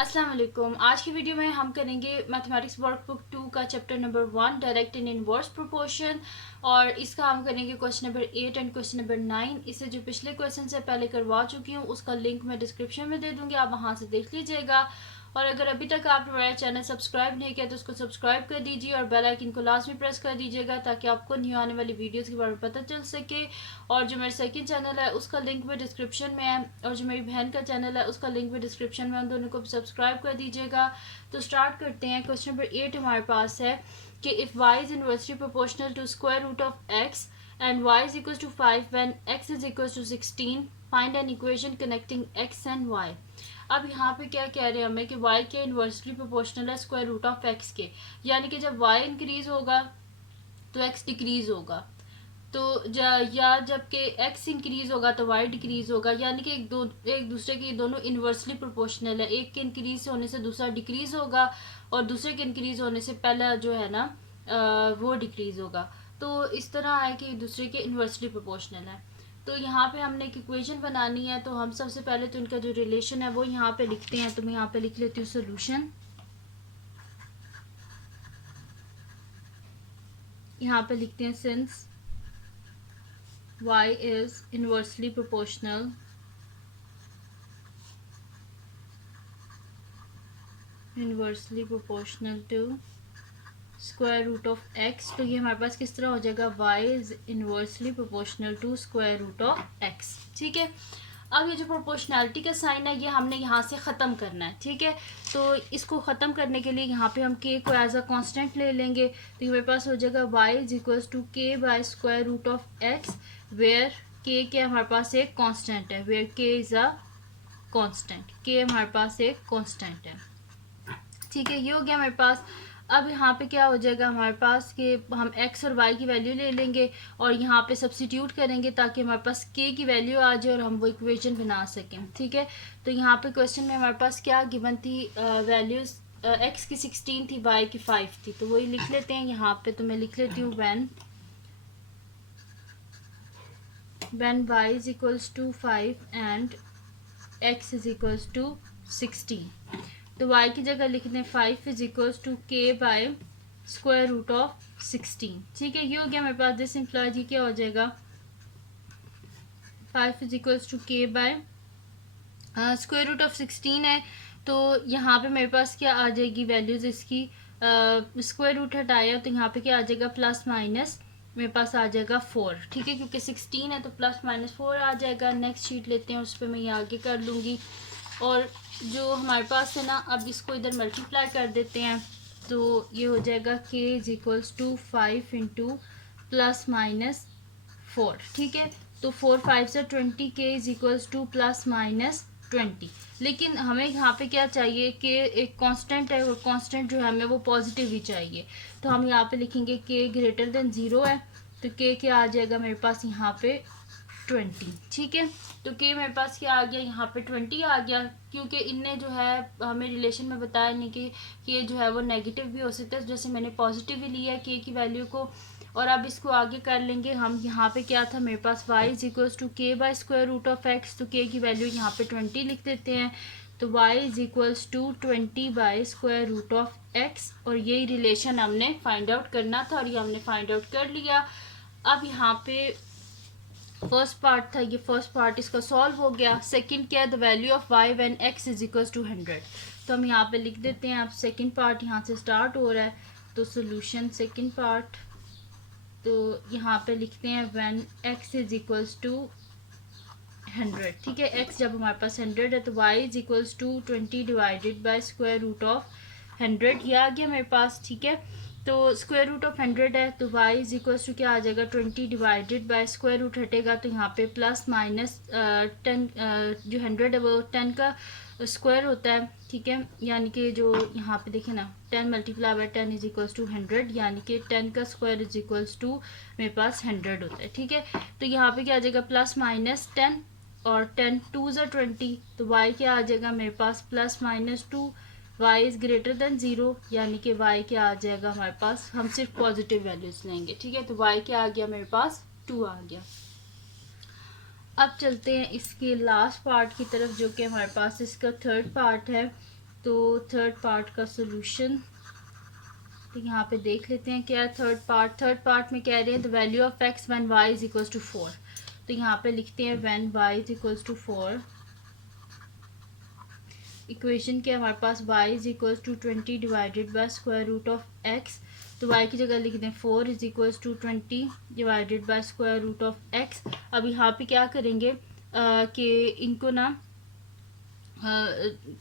अस्सलाम वालेकुम। आज की वीडियो में हम करेंगे मैथमेटिक्स वर्कबुक 2 का chapter number 1 direct and inverse proportion, और इसका हम करेंगे question number 8 and question number 9। इसे जो पिछले क्वेश्चन से पहले करवा चुकी हूँ उसका लिंक मैं डिस्क्रिप्शन में दे दूँगी, आप वहाँ से देख लीजिएगा। और अगर अभी तक आपने मेरा चैनल सब्सक्राइब नहीं किया तो उसको सब्सक्राइब कर दीजिए और बेल आइकन को लाजमी प्रेस कर दीजिएगा ताकि आपको न्यू आने वाली वीडियोस के बारे में पता चल सके। और जो मेरा सेकंड चैनल है उसका लिंक भी डिस्क्रिप्शन में है, और जो मेरी बहन का चैनल है उसका लिंक भी डिस्क्रिप्शन में, उन दोनों को भी सब्सक्राइब कर दीजिएगा। तो स्टार्ट करते हैं। क्वेश्चन नंबर 8 हमारे पास है कि if y is inversely proportional to square root of x and y is equals to 5 when x is equals to 16, find an equation connecting x and y। अब यहाँ पे क्या कह रहे हैं हमें कि y के इन्वर्सली प्रोपोर्शनल है स्क्वायर रूट ऑफ x के, यानी कि जब y इंक्रीज होगा तो x डिक्रीज होगा, तो या जबकि x इंक्रीज होगा तो y डिक्रीज होगा, यानी कि एक दूसरे के दोनों इन्वर्सली प्रोपोर्शनल है। एक के इंक्रीज होने से दूसरा डिक्रीज होगा और दूसरे के इंक्रीज होने से पहला जो है ना वो डिक्रीज होगा। तो इस तरह है कि एक दूसरे के इन्वर्सली प्रोपोर्शनल है। तो यहाँ पे हमने एक इक्वेशन बनानी है, तो हम सबसे पहले तो इनका जो रिलेशन है वो यहाँ पे लिखते हैं। तो मैं यहाँ पे लिख लेती हूँ सोल्यूशन। यहाँ पे लिखते हैं since y is inversely proportional to square root of x। तो ये हमारे पास किस तरह हो जाएगा, y is inversely proportional to square root of x। ठीक है, अब ये जो प्रोपोर्शनैलिटी का साइन है ये हमने यहाँ से ख़त्म करना है। ठीक है, तो इसको ख़त्म करने के लिए यहाँ पे हम k को एज अ कांस्टेंट ले लेंगे। तो ये मेरे पास हो जाएगा y is equals to k by square root of x, where k के हमारे पास एक कांस्टेंट है, where k is a constant, k हमारे पास एक कांस्टेंट है। ठीक है, ये हो गया हमारे पास। अब यहाँ पे क्या हो जाएगा हमारे पास कि हम x और y की वैल्यू ले लेंगे और यहाँ पे सब्स्टिट्यूट करेंगे ताकि हमारे पास k की वैल्यू आ जाए और हम वो इक्वेशन बना सकें। ठीक है, तो यहाँ पे क्वेश्चन में हमारे पास क्या गिवन थी, वैल्यूज x की 16 थी, y की 5 थी, तो वही लिख लेते हैं यहाँ पे। तो मैं लिख लेती हूँ when y is equals to 5 and x is equals to 16, तो y की जगह लिख दें 5 is equals to k by square root of 16। ठीक है, ये हो गया मेरे पास। दिस इम्प्लाइज ये क्या हो जाएगा, 5 is equals to k by square root of 16 है। तो यहाँ पे मेरे पास क्या आ जाएगी वैल्यूज इसकी, स्क्वायर रूट हटाया तो यहाँ पे क्या आ जाएगा प्लस माइनस, मेरे पास आ जाएगा 4। ठीक है, क्योंकि 16 है तो प्लस माइनस 4 आ जाएगा। नेक्स्ट शीट लेते हैं, उस पर मैं ये आगे कर लूँगी। और जो हमारे पास है ना, अब इसको इधर मल्टीप्लाई कर देते हैं। तो ये हो जाएगा k is equals to 5 into plus minus 4। ठीक है, तो 4 5 से 20, k is equals to plus minus 20। लेकिन हमें यहाँ पे क्या चाहिए कि एक कांस्टेंट है और कांस्टेंट जो है हमें वो पॉजिटिव ही चाहिए। तो हम यहाँ पे लिखेंगे k ग्रेटर देन 0 है, तो k क्या आ जाएगा मेरे पास यहाँ पे 20। ठीक है, तो k मेरे पास क्या आ गया यहाँ पे 20 आ गया, क्योंकि इनने जो है हमें रिलेशन में बताया नहीं कि ये जो है वो नेगेटिव भी हो सकता है, जैसे मैंने पॉजिटिव ही लिया है k की वैल्यू को। और अब इसको आगे कर लेंगे हम। यहाँ पे क्या था मेरे पास y is equals to k by square root of x, तो k की वैल्यू यहाँ पे 20 लिख देते हैं। तो y is equals to 20 by square root of x, और यही रिलेशन हमने फाइंड आउट करना था और ये हमने फाइंड आउट कर लिया। अब यहाँ पे फर्स्ट पार्ट था, ये फर्स्ट पार्ट इसका सॉल्व हो गया। सेकंड क्या है, the value of y when x is equals to 100, तो हम यहाँ पे लिख देते हैं। अब सेकंड पार्ट यहाँ से स्टार्ट हो रहा है, तो सोल्यूशन सेकंड पार्ट, तो यहाँ पे लिखते हैं when x is equals to 100। ठीक है, x जब हमारे पास 100 है तो y is equals to 20 divided by square root of 100, ये आ गया मेरे पास। ठीक है, तो स्क्वायर रूट ऑफ 100 है तो y इज इक्वल्स टू क्या आ जाएगा 20 डिवाइडेड बाय स्क्वायर रूट हटेगा तो यहाँ पे प्लस माइनस 10, जो 100 है वो 10 का स्क्वायर होता है। ठीक है, यानी कि जो यहाँ पे देखें ना 10 multiply by 10 is equals to 100, यानी कि 10 का स्क्वायर इज इक्वल्स टू मेरे पास 100 होता है। ठीक है, तो यहाँ पे क्या आ जाएगा प्लस माइनस 10 और 10 2 ज़ा 20, तो y क्या आ जाएगा मेरे पास plus minus 2, y is greater than 0, यानी कि y क्या आ जाएगा हमारे पास, हम सिर्फ पॉजिटिव वैल्यूज़ लेंगे। ठीक है, तो y क्या आ गया मेरे पास 2 आ गया। अब चलते हैं इसके लास्ट पार्ट की तरफ, जो कि हमारे पास इसका थर्ड पार्ट है। तो थर्ड पार्ट का सोल्यूशन तो यहाँ पे देख लेते हैं क्या है थर्ड पार्ट में कह रहे हैं the value of x when y is equals to 4। तो यहाँ पे लिखते हैं when y is equals to 4। Equation क्या है हमारे पास y is equals to 20 divided by square root of x। तो y की जगह लिख दें 4 is equals to 20 divided by square root of x। अब यहाँ पे क्या करेंगे कि इनको ना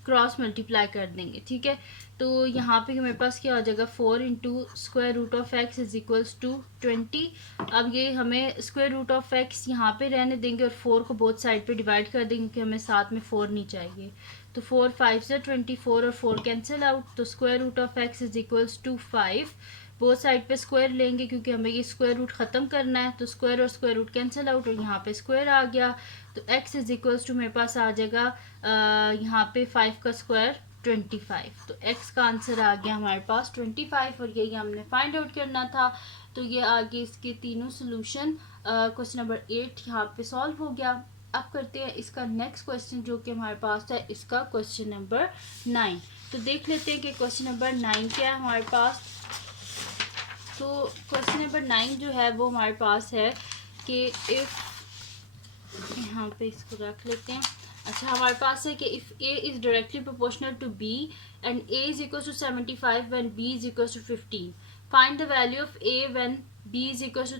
क्रॉस मल्टीप्लाई कर देंगे, ठीक है। तो यहाँ पे मेरे पास क्या हो जाएगा 4 into square root of x is equals to 20। अब ये हमें स्क्वायर रूट ऑफ एक्स यहाँ पे रहने देंगे और 4 को बोथ साइड पे डिवाइड कर देंगे क्योंकि हमें साथ में 4 नहीं चाहिए। तो 4 5 से 24 और 4 कैंसिल आउट। तो square root of x is equals to 5। Both side पे स्क्वायर लेंगे क्योंकि हमें ये स्क्वायर रूट ख़त्म करना है। तो स्क्वायर और स्क्वायर रूट कैंसिल आउट और यहाँ पे स्क्वायर आ गया। तो x इज इक्वल्स टू मेरे पास आ जाएगा यहाँ पे 5 का स्क्वायर 25। तो x का आंसर आ गया हमारे पास 25 और यही हमने फाइंड आउट करना था। तो ये आगे इसके तीनों सोल्यूशन क्वेश्चन नंबर 8 यहाँ पे सॉल्व हो गया। अब करते हैं इसका नेक्स्ट क्वेश्चन जो कि हमारे पास है इसका क्वेश्चन नंबर 9। तो देख लेते हैं कि क्वेश्चन नंबर 9 क्या है हमारे पास। तो क्वेश्चन नंबर 9 जो है वो हमारे पास है कि इफ़ यहाँ पे इसको रख लेते हैं। अच्छा हमारे पास है कि if a is directly proportional to b and a is equal to 75 when b is equal to 15। Find the value of a when b is equal to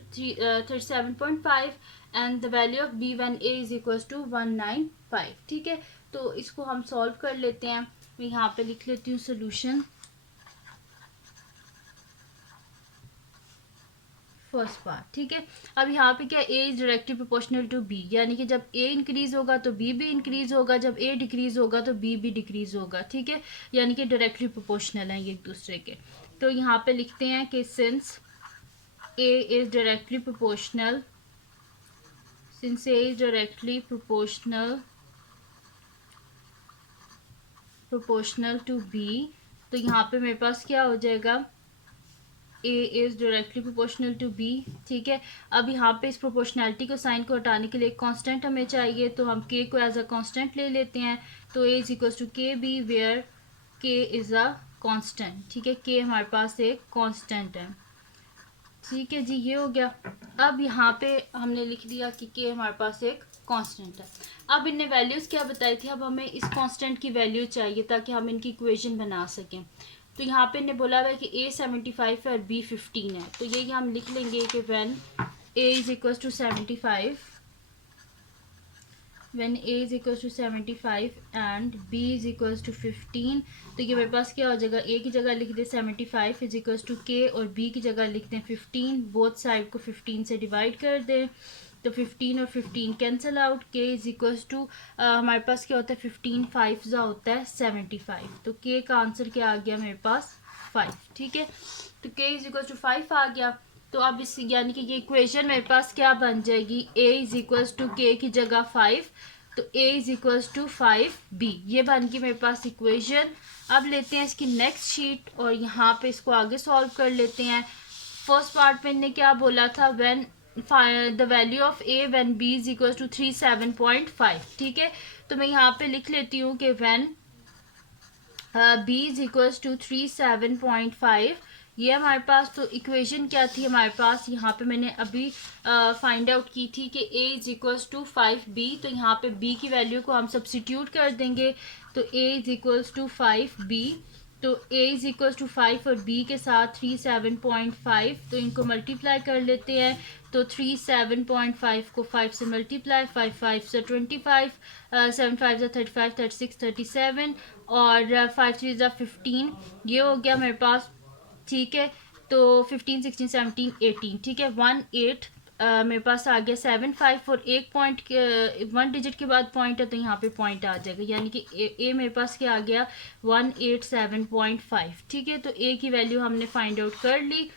37.5 and the value of b when a is equal to 195। ठीक है, तो इसको हम solve कर लेते हैं। मैं यहाँ पे लिख लेती हूँ सोल्यूशन। फर्स्ट पार्ट, ठीक है। अब यहाँ पे क्या a is directly proportional to b, यानी कि जब a इंक्रीज होगा तो b भी इंक्रीज होगा, जब a डिक्रीज होगा तो b भी डिक्रीज होगा, ठीक है। यानी कि डायरेक्टली प्रोपोर्शनल हैं ये एक दूसरे के। तो यहाँ पे लिखते हैं कि since a is directly proportional, since a is directly proportional to b, तो यहाँ पे मेरे पास क्या हो जाएगा a is directly proportional to b, ठीक है। अब यहाँ पे इस प्रोपोर्शनैलिटी को साइन को हटाने के लिए एक कांस्टेंट हमें चाहिए, तो हम k को एज अ कांस्टेंट ले लेते हैं। तो a is equal to k b where k is a constant, ठीक है। k हमारे पास एक कांस्टेंट है, ठीक है जी, ये हो गया। अब यहाँ पे हमने लिख दिया कि k हमारे पास एक कांस्टेंट है। अब इनने वैल्यूज़ क्या बताई थी, अब हमें इस कांस्टेंट की वैल्यू चाहिए ताकि हम इनकी इक्वेशन बना सकें। तो यहाँ पे इन्हें बोला हुआ है कि a 75 है और b 15 है। तो यही हम लिख लेंगे कि when a is equal to 75, when a is equal to 75 and b is equal to 15। तो ये मेरे पास क्या हो जाएगा, a की जगह लिख दे 75 इज इक्वल टू k और b की जगह लिख दें 15। बोथ साइड को 15 से डिवाइड कर दें तो 15 और 15 cancel out. k is equal to हमारे पास क्या होता है 15 5 जा होता है 75। तो k का आंसर क्या आ गया मेरे पास 5, ठीक है। तो k इज इक्वल टू 5 आ गया। तो अब इस यानी कि ये इक्वेशन मेरे पास क्या बन जाएगी, a is equal to k की जगह 5, तो a is equal to 5b, ये बन गई मेरे पास इक्वेशन। अब लेते हैं इसकी नेक्स्ट शीट और यहाँ पे इसको आगे सॉल्व कर लेते हैं। फर्स्ट पार्ट में इन्हें क्या बोला था, when the value of a when b is equal to 37.5, ठीक है। तो मैं यहाँ पे लिख लेती हूँ कि when b is equal to 37.5, ये हमारे पास तो इक्वेशन क्या थी हमारे पास, यहाँ पे मैंने अभी फाइंड आउट की थी कि a is equal to 5b। तो यहाँ पे b की वैल्यू को हम सब्सिट्यूट कर देंगे, तो a is equal to 5b। तो a इज इक्वल टू 5 और b के साथ 37.5, तो इनको मल्टीप्लाई कर लेते हैं। तो 37.5 को 5 से मल्टीप्लाई, 5 5 से 25, 7 5 से 35, 36 37 और 5 3 से 15, ये हो गया मेरे पास, ठीक है। तो 15 16 17 18, ठीक है। 18 मेरे पास आ गया 7 5 और एक पॉइंट 1 डिजिट के बाद पॉइंट है तो यहाँ पे पॉइंट आ जाएगा, यानी कि ए मेरे पास क्या आ गया 187.5, ठीक है। तो ए की वैल्यू हमने फाइंड आउट कर ली।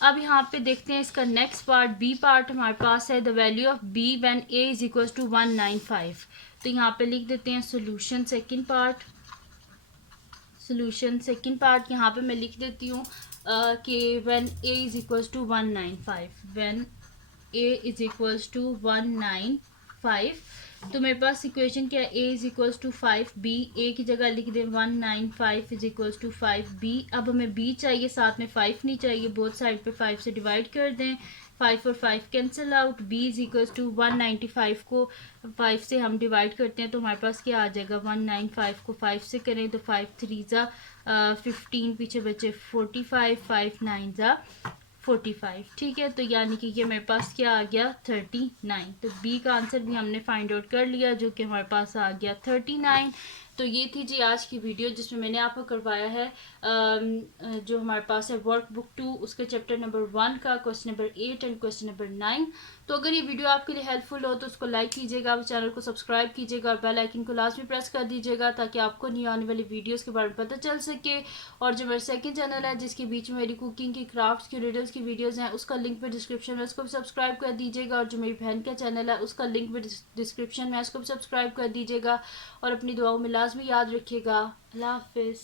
अब यहाँ पे देखते हैं इसका नेक्स्ट पार्ट, बी पार्ट हमारे पास है the value of b when a is equal to 195। तो यहाँ पे लिख देते हैं solution second part. Solution second part यहाँ पे मैं लिख देती हूँ कि when a is equals to 195, when a is equals to 195, 5। तो मेरे पास इक्वेशन क्या है, a is equals to 5, b a की जगह लिख दें 195 इज़ इक्वल्स टू 5 b। अब हमें b चाहिए, साथ में 5 नहीं चाहिए, बोथ साइड पे 5 से डिवाइड कर दें, 5 और 5 cancel out, b is equals to 195 को 5 से हम डिवाइड करते हैं तो हमारे पास क्या आ जाएगा, 195 को 5 से करें तो 5 3 ज़ा 15, पीछे बचे 45, 5 9 ज़ा 45। ठीक है, तो यानी कि ये मेरे पास क्या आ गया, 39। तो बी का आंसर भी हमने फाइंड आउट कर लिया, जो कि हमारे पास आ गया 39। तो ये थी जी आज की वीडियो, जिसमें मैंने आपको करवाया है जो हमारे पास है वर्क बुक 2 उसके चैप्टर नंबर 1 का question number 8 and question number 9। तो अगर ये वीडियो आपके लिए हेल्पफुल हो तो उसको लाइक कीजिएगा, चैनल को सब्सक्राइब कीजिएगा और बेल आइकन को लाजमी प्रेस कर दीजिएगा, ताकि आपको न्यू आने वाली वीडियोस के बारे में पता चल सके। और जो मेरा सेकंड चैनल है, जिसके बीच में मेरी कुकिंग की, क्राफ्ट्स की, रिडल्स की वीडियोस हैं, उसका लिंक भी डिस्क्रिप्शन में, उसको भी सब्सक्राइब कर दीजिएगा। और जो मेरी बहन का चैनल है, उसका लिंक भी डिस्क्रिप्शन में, उसको भी सब्सक्राइब कर दीजिएगा। और अपनी दुआओं में लाजमी याद रखिएगा। अल्लाह हाफिज़।